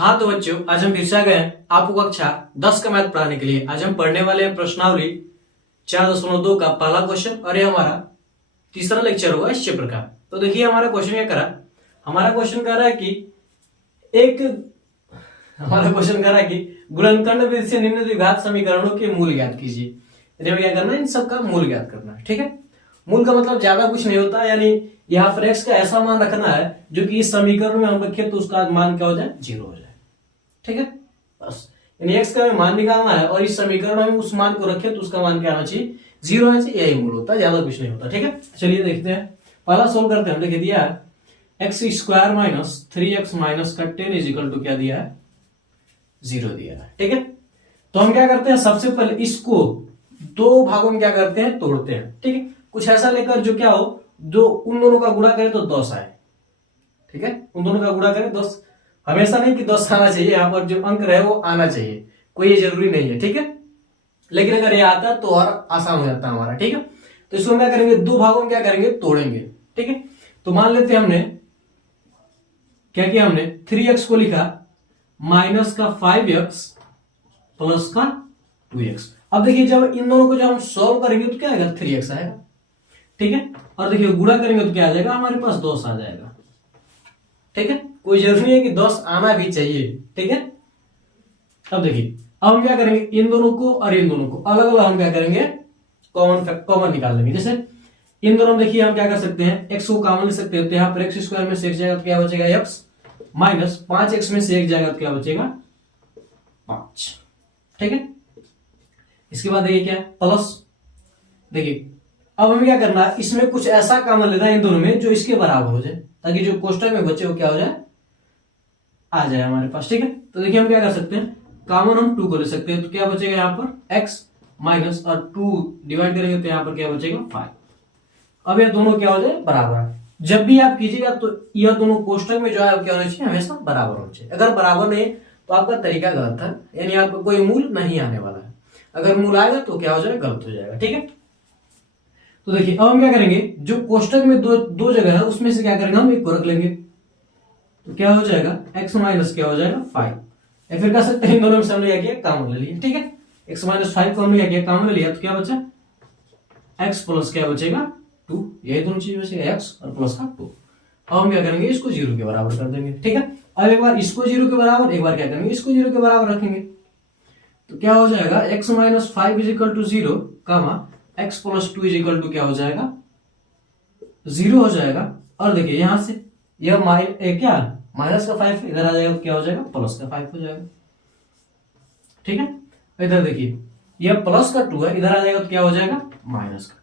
हाँ तो बच्चों, आज हम फिर से आ गए हैं आपको कक्षा 10 का मैथ पढ़ाने के लिए। आज हम पढ़ने वाले हैं प्रश्नावली 4.2 का पहला क्वेश्चन और ये हमारा तीसरा लेक्चर होगा इस चैप्टर का। तो देखिए हमारा क्वेश्चन क्या करा, हमारा क्वेश्चन कह रहा है कि गुणनखंड विधि से निम्न द्विघात समीकरणों के मूल ज्ञात कीजिए। इन्हें क्या करना है, इन सबका मूल ज्ञात करना है। ठीक है, मूल का मतलब ज्यादा कुछ नहीं होता, यानी यहाँ पर x का ऐसा मान रखना है जो कि इस समीकरण में हम रखें तो उसका मान क्या हो जाए, 0 हो जाए। ठीक है, बस यानी x का मान निकालना है और इस समीकरण में उस मान को रखें तो उसका मान क्या आना चाहिए, 0 आना चाहिए। यही मूल होता है, ज्यादा कुछ नहीं होता। ठीक है, चलिए देखते हैं, पहला सोल्व करते हैं। देखिए दिया है x square minus 3x minus का 10 इज इक्वल टू क्या दिया है, 0 दिया है। ठीक है, तो हम क्या करते हैं, सबसे पहले इसको दो भागों में क्या करते हैं, तोड़ते हैं। ठीक है, कुछ ऐसा लेकर जो क्या हो, जो उन दोनों का गुणा करे तो 10 आए। ठीक है, उन दोनों का गुणा करें 10, हमेशा नहीं कि 10 आना चाहिए, यहाँ पर जो अंक रहे वो आना चाहिए, कोई ये जरूरी नहीं है। ठीक है, लेकिन अगर ये आता है तो और आसान हो जाता है हमारा। ठीक है, तो इसको क्या करेंगे, दो भागों में क्या करेंगे, तोड़ेंगे। ठीक है, तो मान लेते हैं हमने क्या किया, हमने 3x को लिखा माइनस का 5x प्लस का 2x। अब देखिए जब इन दोनों को जब हम सॉल्व करेंगे तो क्या आएगा, 3x आएगा। ठीक है, और देखिए गुणा करेंगे तो क्या आ जाएगा, हमारे पास 10 आ जाएगा। ठीक है, कोई जरूरी नहीं है कि 10 आना भी चाहिए। ठीक है, अब देखिए अब हम क्या करेंगे, इन दोनों को और इन दोनों को अलग अलग हम क्या करेंगे, कॉमन निकाल लेंगे। जैसे इन दोनों में देखिए हम क्या कर सकते हैं, x को कॉमन ले सकते हैं, तो यहाँ पर x स्क्वायर में से x जाएगा तो क्या बचेगा, x माइनस 5x में से 1 जाएगा तो क्या बचेगा, 5। ठीक है, इसके बाद देखिए क्या प्लस, देखिए अब हमें क्या करना है, इसमें कुछ ऐसा कॉमन लेना है इन दोनों में जो इसके बराबर हो जाए, ताकि जो कोष्टक में बचे वो क्या हो जाए, आ जाए हमारे पास। ठीक है, तो देखिए हम क्या कर सकते हैं, कॉमन हम 2 को ले सकते हैं, तो क्या बचेगा यहाँ पर x माइनस और 2 डिवाइड करेंगे तो यहाँ पर क्या बचेगा, 5। अब ये दोनों क्या हो जाए, बराबर। जब भी आप कीजिएगा तो यह दोनों कोष्टक में जो है क्या होना चाहिए, हमेशा बराबर होना चाहिए। अगर बराबर नहीं तो आपका तरीका गलत है, यानी आपको कोई मूल नहीं आने वाला है। अगर मूल आएगा तो क्या हो जाएगा, गलत हो जाएगा। ठीक है, तो देखिए अब हम क्या करेंगे, जो कोष्टक में दो जगह है उसमें से क्या करेंगे, हम एक को रख लेंगे, तो क्या हो जाएगा, x माइनस क्या हो जाएगा 5। या फिर कह सकते हैं इन दोनों में से हमने क्या किया, कॉमन ले लिया। ठीक है, x माइनस 5 को हमने क्या किया, कॉमन ले लिया, तो क्या बचा, x प्लस क्या बचेगा 2। यही दोनों चीज बचेगा, x और प्लस का 2। अब हम क्या करेंगे, इसको 0 के बराबर कर देंगे। ठीक है, अब एक बार इसको 0 के बराबर, एक बार क्या करेंगे, इसको 0 के बराबर रखेंगे, तो क्या हो जाएगा, x minus 5 is equal to 0 comma x plus 2 is equal to क्या हो जाएगा, 0 हो जाएगा। और देखिए यहां से यह क्या माइनस का 5 इधर आ जाएगा तो क्या हो जाएगा, प्लस का 5 हो जाएगा। ठीक है, इधर देखिए यह प्लस का 2 है, इधर आ जाएगा तो क्या हो जाएगा, माइनस का।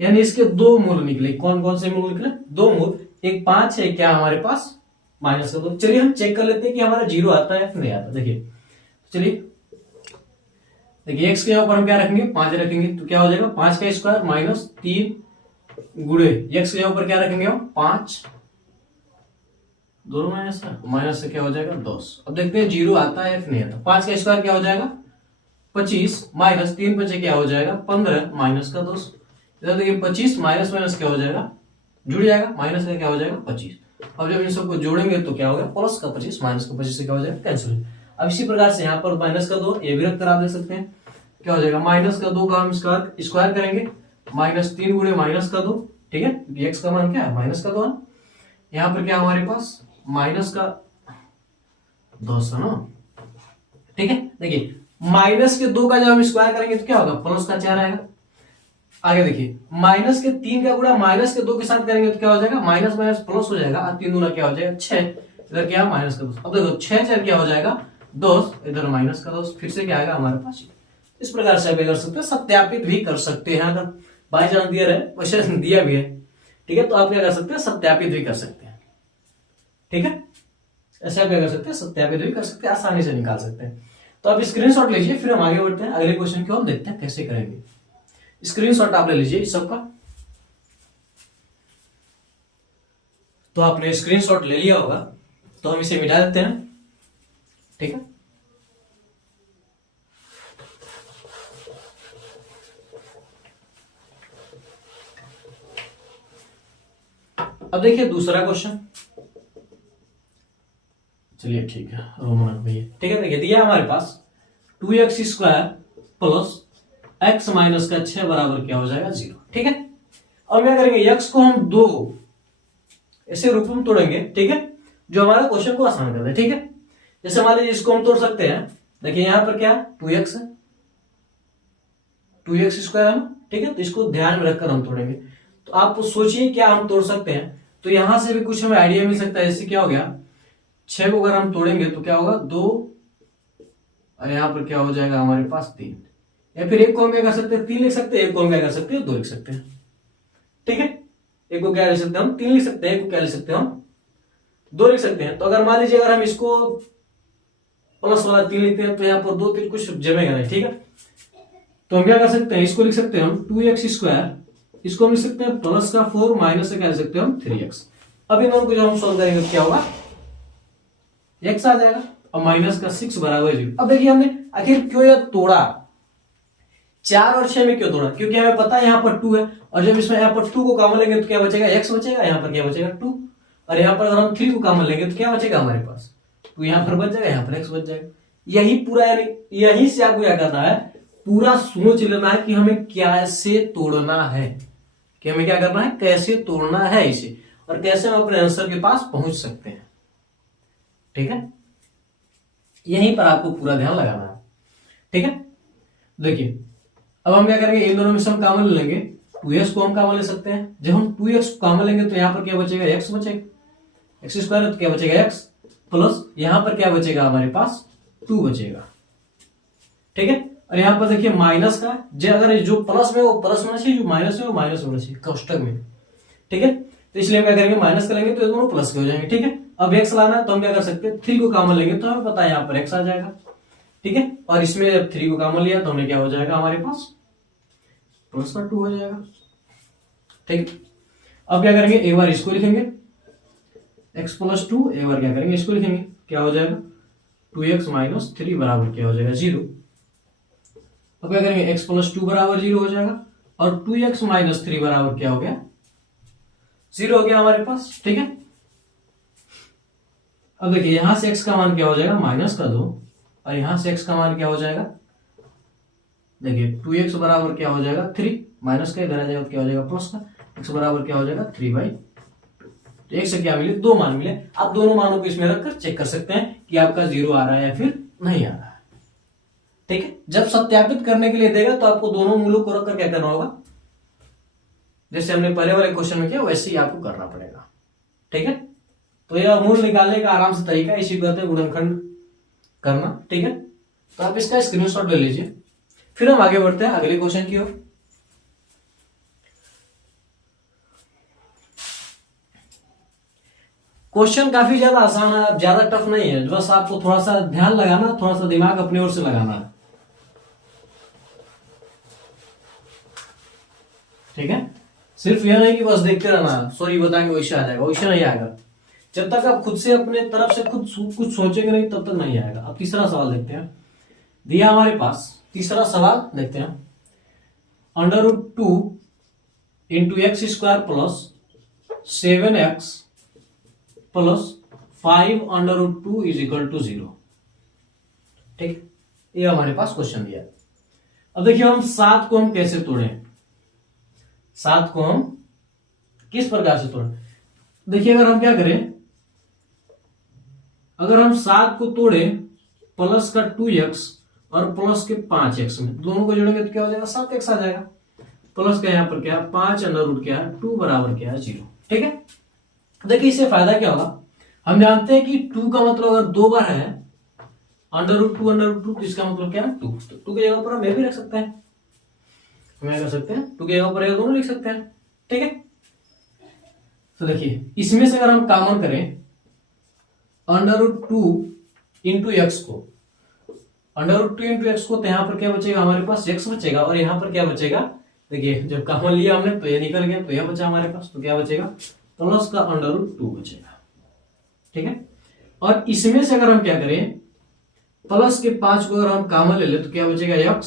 यानी इसके दो मूल निकले। कौन कौन से मूल निकले, दो मूल, एक 5 है क्या हमारे पास, माइनस का 2। चलिए हम चेक कर लेते हैं कि हमारा 0 आता है या नहीं आता। देखिए चलिए, देखिए x के ऊपर हम क्या रखेंगे, 5 रखेंगे, तो क्या हो जाएगा 5 का स्क्वायर माइनस 3 गुणे x के ऊपर क्या रखेंगे हम, 5, दोनों माइनस से क्या हो जाएगा 10। अब देखते हैं 0 आता है या नहीं आता। 5 का स्क्वायर क्या हो जाएगा 25 माइनस 3 बचे क्या हो जाएगा 15 माइनस का 10। इधर देखिए 25 माइनस माइनस क्या हो जाएगा, जुड़ जाएगा, माइनस का क्या हो जाएगा 25। अब जब इन सबको जोड़ेंगे तो क्या होगा, प्लस का 25 माइनस का 25 से क्या हो जाएगा, कैंसिल। अब इसी प्रकार से यहाँ पर माइनस का 2 ये भी रख कर आप देख सकते हैं, क्या हो जाएगा, माइनस का 2 का हम स्क्वायर करेंगे, माइनस 3 गुणे माइनस का 2। ठीक है, क्योंकि x का मान क्या है, माइनस का 2 है। यहाँ पर क्या हमारे पास माइनस का 10 है ना। ठीक है, देखिए माइनस के 2 का जब हम स्क्वायर करेंगे तो क्या होगा, प्लस का 4 आएगा। आगे देखिए माइनस के 3 का गुणा माइनस के 2 के साथ करेंगे तो क्या हो जाएगा, माइनस माइनस प्लस हो जाएगा, 3 दूना क्या हो जाएगा 6, इधर क्या माइनस का 2। अब देखो 6 4 क्या हो जाएगा 10, इधर माइनस का 10, फिर से क्या आएगा हमारे पास। इस प्रकार से आप कर सकते हैं, सत्यापित भी कर सकते हैं। अगर बाई चांस दिया रहे, वैसे दिया भी है, ठीक है, तो आप क्या कर सकते हैं, सत्यापित भी कर सकते हैं। ठीक है, ऐसे आप क्या कर सकते हैं, सत्यापित भी कर सकते हैं, आसानी से निकाल सकते हैं। तो आप स्क्रीनशॉट लीजिए, फिर हम आगे बढ़ते हैं अगले क्वेश्चन की ओर, देखते हैं कैसे करेंगे। स्क्रीनशॉट आप ले लीजिए इस सबका। तो आपने स्क्रीनशॉट ले लिया होगा, तो हम इसे मिटा देते हैं। ठीक है, अब देखिए दूसरा क्वेश्चन। चलिए ठीक है, रोमन भैया ठीक है। देखिए दिया हमारे पास 2x² प्लस x माइनस का 6 बराबर क्या हो जाएगा 0। ठीक है, अब क्या करेंगे, x को हम 2 ऐसे रूप में तोड़ेंगे। ठीक है, जो हमारे क्वेश्चन को आसान कर दे। ठीक है, जैसे मान लीजिए इसको हम तोड़ सकते हैं। देखिए यहां पर क्या 2x है, 2x² है ना। ठीक है, तो इसको ध्यान में रखकर हम तोड़ेंगे। तो आप सोचिए क्या हम तोड़ सकते हैं। तो यहां से भी कुछ हमें आइडिया मिल सकता है। जैसे क्या हो गया, 6 को अगर हम तोड़ेंगे तो क्या होगा 2, और यहां पर क्या हो जाएगा हमारे पास 3, या फिर एक को हम क्या कर सकते हैं 3 लिख सकते हैं, एक को हम क्या कर सकते हैं 2 लिख सकते हैं। ठीक है, एक को क्या लिख सकते हैं हम 3 लिख सकते हैं, एक को क्या लिख सकते हैं हम 2 लिख सकते हैं। तो अगर मान लीजिए अगर हम इसको प्लस वाला 3 लिखते हैं तो यहाँ पर 2 3 कुछ जमेगा नहीं। ठीक है, तो हम क्या कर सकते हैं, इसको लिख सकते हैं हम 2x², इसको हम लिख सकते हैं प्लस का 4 माइनस से क्या लिख सकते हैं हम 3x। अब इन दोनों को जब हम सॉल्व करेंगे तो क्या होगा, x आ जाएगा और माइनस का 6 बराबर 0। अब देखिए हमने आखिर क्यों यह तोड़ा, 4 और 6 में क्यों तोड़ा, क्योंकि हमें पता है यहाँ पर 2 है, और जब इसमें यहाँ पर 2 को कॉमन लेंगे तो क्या बचेगा x बचेगा, यहाँ पर क्या बचेगा 2, और यहाँ पर अगर हम 3 को कॉमन लेंगे तो क्या बचेगा हमारे पास, तो यहाँ पर बच जाएगा, यहाँ पर x बच जाएगा। यही पूरा, यानी यही से आपको क्या करना है, पूरा सोच लेना है कि हमें कैसे तोड़ना है, कि हमें क्या करना है, कैसे तोड़ना है इसे, और कैसे हम अपने आंसर के पास पहुंच सकते हैं। ठीक है, यहीं पर आपको पूरा ध्यान लगाना है। ठीक है, देखिए अब हम क्या करेंगे, इन दोनों में से हम कॉमन ले लेंगे। 2x को हम कॉमन ले सकते हैं। जब हम 2x कॉमन लेंगे तो यहाँ पर क्या बचेगा, x बचेगा, x² है तो क्या बचेगा x, प्लस यहाँ पर क्या बचेगा हमारे पास 2 बचेगा। ठीक है, और यहाँ पर देखिए माइनस का, अगर जो प्लस में वो प्लस होना चाहिए, जो माइनस में वो माइनस होना चाहिए कोष्टक में। ठीक है, तो इसलिए हम क्या करेंगे, माइनस करेंगे तो ये दोनों प्लस के हो जाएंगे। ठीक है, अब x लाना है तो हम क्या कर सकते हैं, 3 को कॉमन लेंगे तो हमें पता है यहाँ पर x आ जाएगा। ठीक है, और इसमें जब 3 को कॉमन लिया तो हमें क्या हो जाएगा हमारे पास प्लस का 2 हो जाएगा। ठीक है, अब क्या करेंगे, एक बार इसको लिखेंगे x + 2, एक बार क्या करेंगे इसको लिखेंगे, क्या हो जाएगा 2x - 3 बराबर क्या हो जाएगा 0। अब क्या करेंगे, x + 2 बराबर 0 हो जाएगा, और 2x - 3 बराबर क्या हो गया 0 हो गया हमारे पास। ठीक है, अब देखिए यहां से x का मान क्या हो जाएगा -2, और यहां से x का मान क्या हो जाएगा, देखिए 2x बराबर क्या हो जाएगा 3, माइनस का इधर आ जाएगा, क्या हो जाएगा प्लस का, x बराबर क्या हो जाएगा 3/2। तो एक से क्या मिले, 2 मान मिले। आप दोनों मानों को इसमें रखकर चेक कर सकते हैं कि आपका 0 आ रहा है या फिर नहीं आ रहा है। ठीक है, जब सत्यापित करने के लिए देगा तो आपको दोनों मूलों को रखकर क्या करना होगा, जैसे हमने पहले वाले क्वेश्चन में किया वैसे ही आपको करना पड़ेगा। ठीक है, तो यह मूल निकालने का आराम से तरीका, इसी को कहते हैं गुणनखंड करना। ठीक है, तो आप इसका स्क्रीनशॉट ले लीजिए, फिर हम आगे बढ़ते हैं अगले क्वेश्चन की ओर। क्वेश्चन काफी ज्यादा आसान है, ज्यादा टफ नहीं है, बस आपको थोड़ा सा ध्यान लगाना, थोड़ा सा दिमाग अपनी ओर से लगाना है। ठीक है, सिर्फ यह नहीं कि बस देखते रहना, सॉरी बताएंगे वैसे आ जाएगा, वैसे नहीं आएगा। जब तक आप खुद से अपने तरफ से खुद कुछ सोचेंगे नहीं तब तक नहीं आएगा। अब तीसरा सवाल देखते हैं, दिया हमारे पास तीसरा सवाल देखते हैं, √2 × x² + 7x + 5 √2 = 0। ठीक, ये हमारे पास क्वेश्चन दिया। अब देखिए हम 7 को हम कैसे तोड़े, 7 को हम किस प्रकार से तोड़े। देखिए अगर हम क्या करें, अगर हम 7 को तोड़े प्लस का 2x और प्लस के 5x में, दोनों को जोड़ेंगे तो क्या हो जाएगा 7x आ जाएगा, प्लस का यहाँ पर क्या 5 √ क्या है 2 बराबर क्या है 0। ठीक है, देखिए इससे फायदा क्या होगा, हम जानते हैं कि 2 का मतलब अगर 2 बार है √2 तो इसका मतलब क्या है 2, तो 2 की जगह पर हम ये भी रख सकते हैं, हम कर सकते हैं 2 की जगह पर दोनों लिख सकते हैं। ठीक है, तो देखिए इसमें से अगर हम कॉमन करें √2 × x को, √2 × x को, तो यहाँ पर क्या बचेगा हमारे पास x बचेगा, और यहाँ पर क्या बचेगा, देखिए जब कॉमन लिया हमने तो ये निकल गया, तो यह बचा हमारे पास, तो क्या बचेगा प्लस का √2 बचेगा। ठीक है, और इसमें से अगर हम क्या करें, प्लस के 5 को अगर हम कॉमन ले ले तो क्या बचेगा x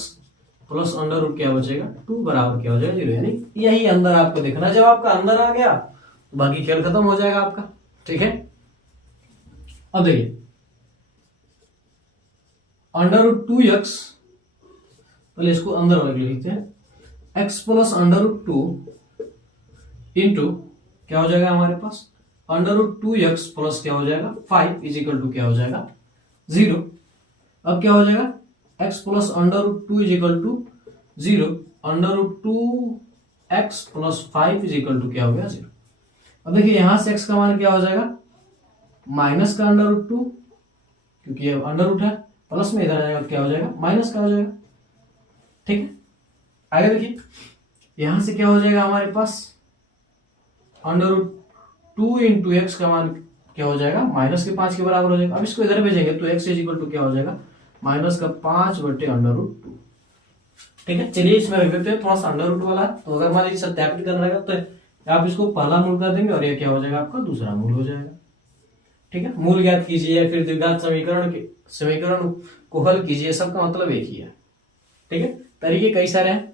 प्लस √ क्या बचेगा 2 बराबर क्या हो जाएगा 0। यानी यही अंदर आपको देखना, जब आपका अंदर आ गया तो बाकी खेल खत्म हो जाएगा आपका। ठीक है, अब देखिए अंडर रूट 2x, पहले इसको अंदर वाले लिखते हैं, x plus under root 2 into क्या हो जाएगा हमारे पास अंडर रूट 2x प्लस क्या हो जाएगा 5 इज इक्वल टू क्या हो जाएगा 0। अब क्या हो जाएगा x plus under root 2 is equal to 0, under root 2x plus 5 is equal to क्या हो गया 0। अब देखिए यहां से x का मान क्या हो जाएगा माइनस का अंडर रूट 2, क्योंकि ये अंडर रूट है, प्लस में इधर आएगा क्या हो जाएगा माइनस का हो जाएगा। ठीक है, आगे देखिए यहां से क्या हो जाएगा हमारे पास अंडर रूट 2 इंटू एक्स का मान क्या हो जाएगा माइनस के 5 के बराबर हो जाएगा। अब इसको इधर भेजेंगे तो x इज इक्वल टू क्या हो जाएगा माइनस का 5 बटे अंडर रूट 2। ठीक है, चलिए इसमें रख देते हैं, थोड़ा सा अंडर रूट वाला है, तो अगर मान लीजिए सत्यापित करना रहेगा तो आप इसको पहला मूल कर देंगे और ये क्या हो जाएगा आपका दूसरा मूल हो जाएगा। ठीक है, मूल ज्ञात कीजिए, फिर द्विघात समीकरण को हल कीजिए, सबका मतलब एक ही है। ठीक है, तरीके कई सारे हैं।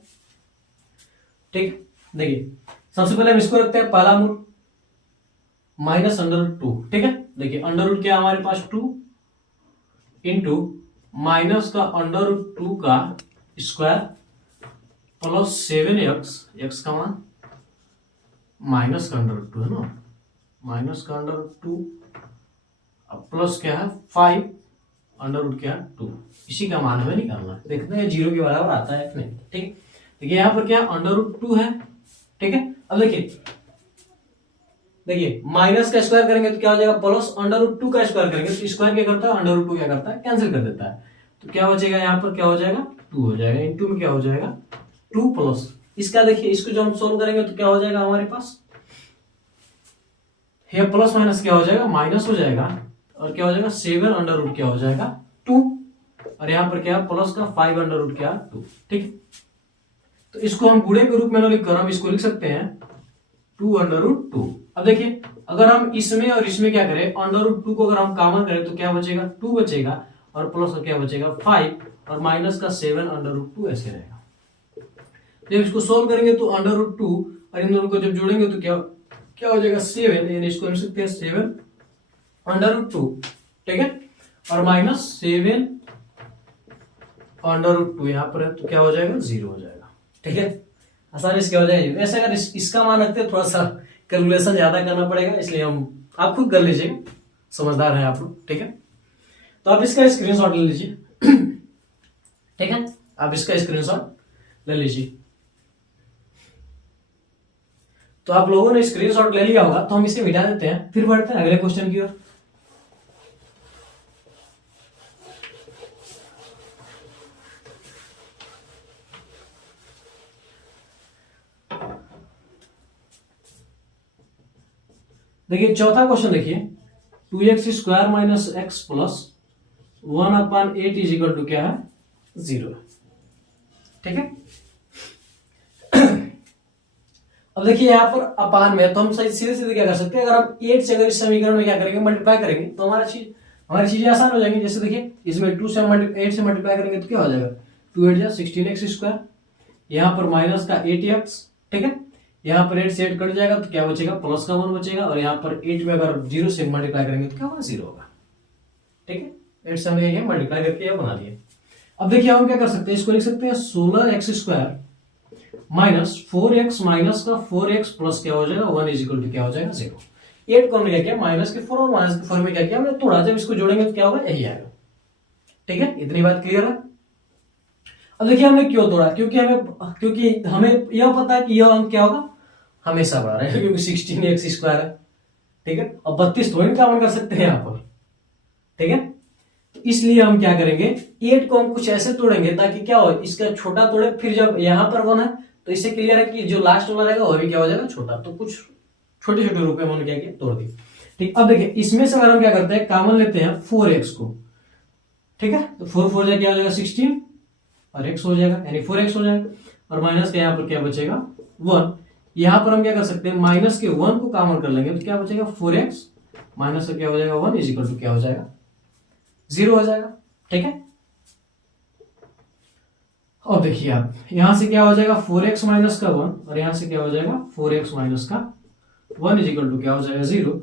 ठीक, देखिए सबसे पहले हम इसको रखते हैं पहला मूल माइनस अंडर रूट 2। ठीक है, देखिए अंडर रूट क्या हमारे पास 2 इंटू माइनस का अंडर रूट 2 का स्क्वायर प्लस 7x, x का मान माइनस का अंडर रूट 2 है ना, माइनस का अंडर रूट 2 प्लस क्या है 5 अंडर रूट क्या है 2, इसी का मान हमें निकालना है। देखते हैं 0 के बराबर आता है नहीं। ठीक है, देखिए यहाँ पर क्या अंडर रूट 2 है। ठीक है, अब देखिए माइनस का स्क्वायर करेंगे तो क्या हो जाएगा प्लस अंडर रूट 2 का स्क्वायर करेंगे तो स्क्वायर क्या करता है अंडर रूट 2 क्या करता है कैंसिल कर देता है, तो क्या बचेगा यहाँ पर क्या हो जाएगा 2 हो जाएगा, इंटू में क्या हो जाएगा 2 प्लस इसका, देखिए इसको जो हम सोल्व करेंगे तो क्या हो जाएगा हमारे पास ये प्लस माइनस क्या हो जाएगा माइनस हो जाएगा और क्या हो जाएगा 7 अंडर रूट क्या हो जाएगा 2 और यहाँ पर क्या प्लस का 5 अंडर रूट क्या 2। ठीक है, तो इसको हम गुणे के रूप में ना लिखकर हम इसको लिख सकते हैं 2 अंडर रूट 2। अब देखिए अगर हम इसमें और इसमें क्या करें अंडर रूट 2 को अगर हम कॉमन करें तो क्या बचेगा 2 बचेगा और प्लस का क्या बचेगा 5 और माइनस का 7 अंडर रूट 2 ऐसे रहेगा। जब इसको सोल्व करेंगे तो अंडर रूट 2 और इन दोनों को जब जोड़ेंगे तो क्या हो जाएगा 7, यानी इसको लिख सकते हैं 7 अंडर रूट 2। ठीक है, और माइनस 7 अंडर रूट 2 यहाँ पर है तो क्या हो जाएगा 0 हो जाएगा। ठीक है, आसानी से क्या हो जाएगा। वैसे अगर इसका मान रखते हैं थोड़ा सा कैलकुलेशन ज्यादा करना पड़ेगा, इसलिए हम आप खुद कर लीजिएगा, समझदार हैं आप लोग। ठीक है, तो आप इसका स्क्रीनशॉट ले लीजिए। ठीक है, आप इसका स्क्रीनशॉट ले लीजिए। तो आप लोगों ने स्क्रीनशॉट ले लिया होगा तो हम इसे मिटा देते हैं, फिर बढ़ते हैं अगले क्वेश्चन की ओर। देखिए चौथा क्वेश्चन देखिए 2x square minus X plus 1/8 is equal to क्या है 0। ठीक है, अब देखिए यहाँ पर अपान में तो हम सही सीधे सीधे क्या कर सकते हैं, अगर हम 8 से अगर इस समीकरण में क्या करेंगे मल्टीप्लाई करेंगे तो हमारी चीजें आसान हो जाएंगी। जैसे देखिए इसमें 2 से 8 से मल्टीप्लाई करेंगे तो क्या हो जाएगा 2 8 जा 16x स्क्वायर, यहाँ पर माइनस का 8x। ठीक है, यहाँ पर 8 से 8 कट जाएगा तो क्या बचेगा प्लस का 1 बचेगा और यहाँ पर 8 में अगर 0 से मल्टीप्लाई करेंगे तो क्या होगा 0 होगा। ठीक है, 8 से हमने मल्टीप्लाई करके यह बना दिया। अब देखिए हम क्या कर सकते हैं, इसको लिख सकते हैं 16x square minus 4x minus का 4x प्लस क्या हो जाएगा 1 इज इक्वल टू क्या हो जाएगा 0। 8 को हमने क्या किया माइनस के 4 और माइनस के 4 में क्या किया हमने तोड़ा, जब इसको जोड़ेंगे तो क्या होगा यही आएगा। ठीक है, इतनी बात क्लियर है। अब देखिए हमने क्यों तोड़ा, क्योंकि हमें यह पता है कि यह अंक क्या होगा हमेशा बढ़ रहा है, क्योंकि 16x स्क्वायर है। ठीक है, अब 32 थोड़ी कॉमन कर सकते हैं यहाँ पर। ठीक है, तो इसलिए हम क्या करेंगे 8 को हम कुछ ऐसे तोड़ेंगे ताकि क्या हो इसका छोटा तोड़े, फिर जब यहाँ पर 1 है तो इससे क्लियर है कि जो लास्ट वाला रहेगा वो भी क्या हो जाएगा छोटा, तो कुछ छोटे छोटे रूप में हमने क्या किया तोड़ दी। ठीक, अब देखिए इसमें से अगर हम क्या करते हैं कॉमन लेते हैं 4x को। ठीक है, तो 4 4 क्या हो जाएगा 16 और x हो जाएगा, यानी 4x हो जाएगा और माइनस के यहाँ पर क्या बचेगा 1। यहाँ पर हम क्या कर सकते हैं माइनस के 1 को कॉमन कर लेंगे तो क्या बचेगा 4x माइनस का क्या हो जाएगा 1 इज इक्वल टू क्या हो जाएगा 0 हो जाएगा। ठीक है, और देखिए आप यहां से क्या हो जाएगा 4x माइनस का 1 और यहां से क्या हो जाएगा 4x माइनस का 1 इज इक्वल टू क्या हो जाएगा 0।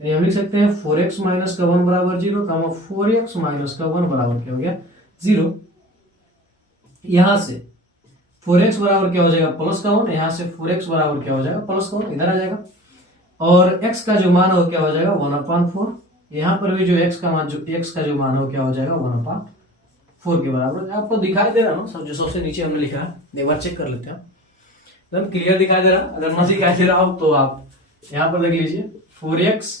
हम लिख सकते हैं 4x माइनस का 1 बराबर 0, 4x माइनस का 1 बराबर क्या हो गया 0। यहां से 4x बराबर क्या हो जाएगा प्लस का 1, यहां से 4x बराबर क्या हो जाएगा प्लस का 1, इधर आ जाएगा। और x का जो मान हो क्या हो जाएगा 1/4। यहाँ पर भी जो x का जो मान हो क्या हो जाएगा 1/4 के बराबर। आपको दिखाई दे रहा है ना सब, जो सबसे नीचे हमने लिखा है, एक बार चेक कर लेते हैं एकदम क्लियर दिखाई दे रहा। अगर ना दिखाई दे रहा हो तो आप यहाँ पर देख लीजिए 4x,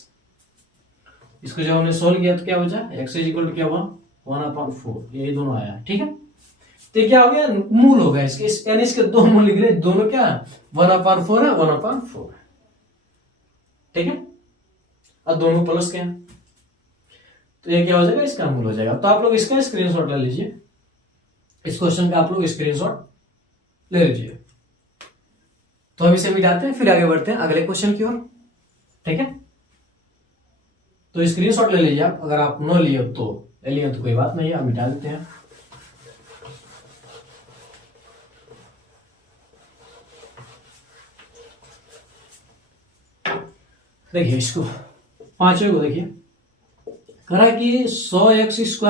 इसको जब हमने सोल्व किया तो क्या बचा x इक्वल टू क्या हुआ 1/4, ये दोनों आया। ठीक है, तो क्या हो गया मूल होगा इसके, यानी इसके दो मूल लिख रहे, दोनों क्या 1/4 है 1/4 है। ठीक है, और दोनों प्लस के हैं तो ये क्या हो जाएगा इसका मूल हो जाएगा। तो आप लोग इसका स्क्रीनशॉट ले लीजिए, इस क्वेश्चन का आप लोग स्क्रीनशॉट ले लीजिए। तो हम इसे मिटाते हैं, फिर आगे बढ़ते हैं अगले क्वेश्चन की ओर। ठीक है, तो स्क्रीनशॉट ले लीजिए आप, अगर आप न लिए तो ले लिए तो कोई बात नहीं, आप मिटा देते हैं। देखिए इसको पांचवे को देखिए, करा कि 100x²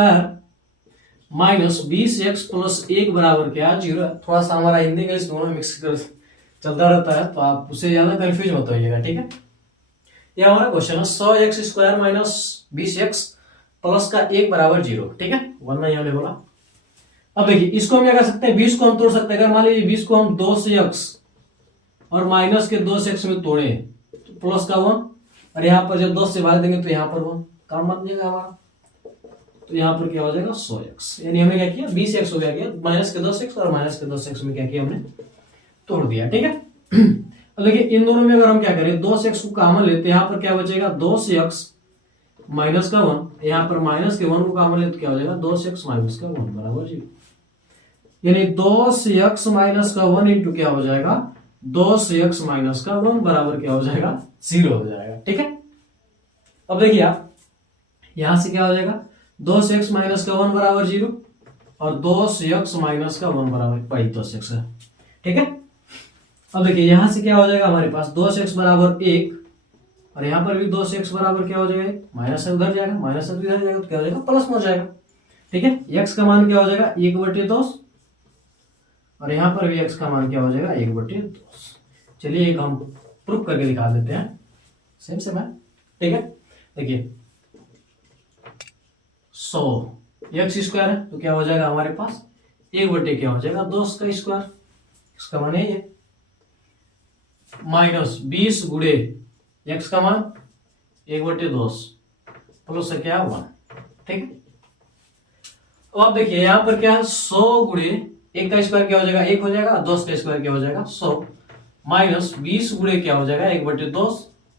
माइनस 20x प्लस 1 बराबर क्या 0। थोड़ा सा हमारा हिंदी इंग्लिश दोनों मिक्स कर चलता रहता है, तो आप उससे ज्यादा कंफ्यूज मत होइएगा। ठीक है, यह हमारा क्वेश्चन है 100x² माइनस 20x प्लस का 1 बराबर 0। ठीक है, वरना यहाँ बोला। अब देखिए इसको हम क्या कर सकते हैं, 20 को हम तोड़ सकते हैं। अगर मान लीजिए 20 को हम 2 से x और माइनस के 2 से x में तोड़े तो प्लस का 1, और यहाँ पर जब 10 से भाग देंगे तो यहाँ पर 1 काम बन जाएगा हमारा। तो यहाँ पर क्या हो जाएगा 100x, यानी हमने क्या किया 20x हो गया, माइनस के 10x और माइनस के 10x में क्या किया हमने तोड़ दिया। ठीक है, अब देखिए इन दोनों में अगर हम क्या करें 2x को कॉमन लेते हैं, यहाँ पर क्या बचेगा 2x माइनस का 1, यहाँ पर माइनस के 1 को कॉमन लेते तो क्या हो जाएगा 2x माइनस का 1 बराबर 0। यानी 2x माइनस का 1 इंटू क्या हो जाएगा 2x माइनस का 1 बराबर क्या हो जाएगा 0 हो जाएगा। ठीक है, अब देखिए आप यहां से क्या हो जाएगा 2x माइनस का 1 बराबर 0 और 2x माइनस का 1 बराबर 10x है। ठीक है, अब देखिए यहां से क्या हो जाएगा हमारे पास 2x बराबर 1 और यहां पर भी 2x बराबर क्या हो जाएगा माइनस उधर जाएगा, माइनस इधर जाएगा तो क्या हो जाएगा प्लस में हो जाएगा। ठीक है, x का मान क्या हो जाएगा 1/2 और यहां पर भी x का मान क्या हो जाएगा 1/2। चलिए एक हम प्रूफ करके दिखा देते हैं, सेम सेम है। ठीक है, देखिए 100x² है तो क्या हो जाएगा हमारे पास 1/2 क्या हो जाएगा 2 का स्क्वायर, इसका मान यही है, माइनस 20 गुणे x का मान 1/2 प्लस क्या 1। ठीक है, अब आप देखिए यहाँ पर क्या है 100 गुणे 1 का स्क्वायर क्या हो जाएगा 1 हो जाएगा, 10 का स्क्वायर क्या हो जाएगा 100 माइनस 20 गुणे क्या हो जाएगा 1/2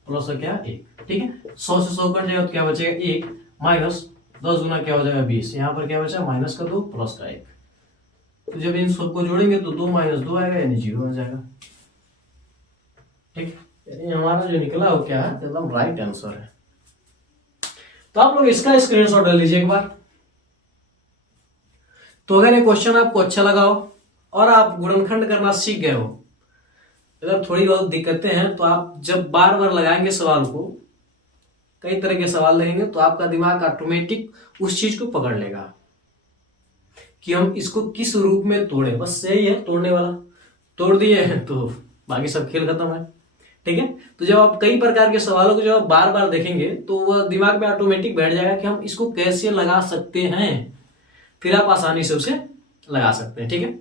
प्लस क्या 1। ठीक है, 100 से 100 कट जाएगा तो क्या बचेगा 1 माइनस 10 गुना क्या हो जाएगा 20, यहाँ पर क्या बचा माइनस का 2 प्लस का 1। तो जब इन सबको जोड़ेंगे तो 2 माइनस 2 आएगा यानी 0 हो जाएगा। ठीक, यानी हमारा जो निकला वो क्या है एकदम राइट आंसर है। तो आप लोग इसका स्क्रीनशॉट ले लीजिए एक बार। तो अगर ये क्वेश्चन आपको अच्छा लगा हो और आप गुणनखंड करना सीख गए हो, अगर थोड़ी बहुत दिक्कतें हैं तो आप जब बार बार लगाएंगे सवाल को, कई तरह के सवाल रहेंगे तो आपका दिमाग ऑटोमेटिक उस चीज को पकड़ लेगा कि हम इसको किस रूप में तोड़े। बस यही है तोड़ने वाला, तोड़ दिए हैं तो बाकी सब खेल खत्म है। ठीक है, तो जब आप कई प्रकार के सवालों को जब आप बार बार देखेंगे तो वह दिमाग में ऑटोमेटिक बैठ जाएगा कि हम इसको कैसे लगा सकते हैं, फिर आप आसानी से उसे लगा सकते हैं। ठीक है,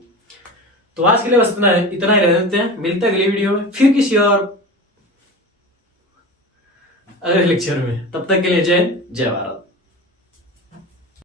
तो आज के लिए बस इतना ही रह देते हैं, मिलते हैं अगली वीडियो में फिर किसी और अगले लेक्चर में। तब तक के लिए जय हिंद जय भारत।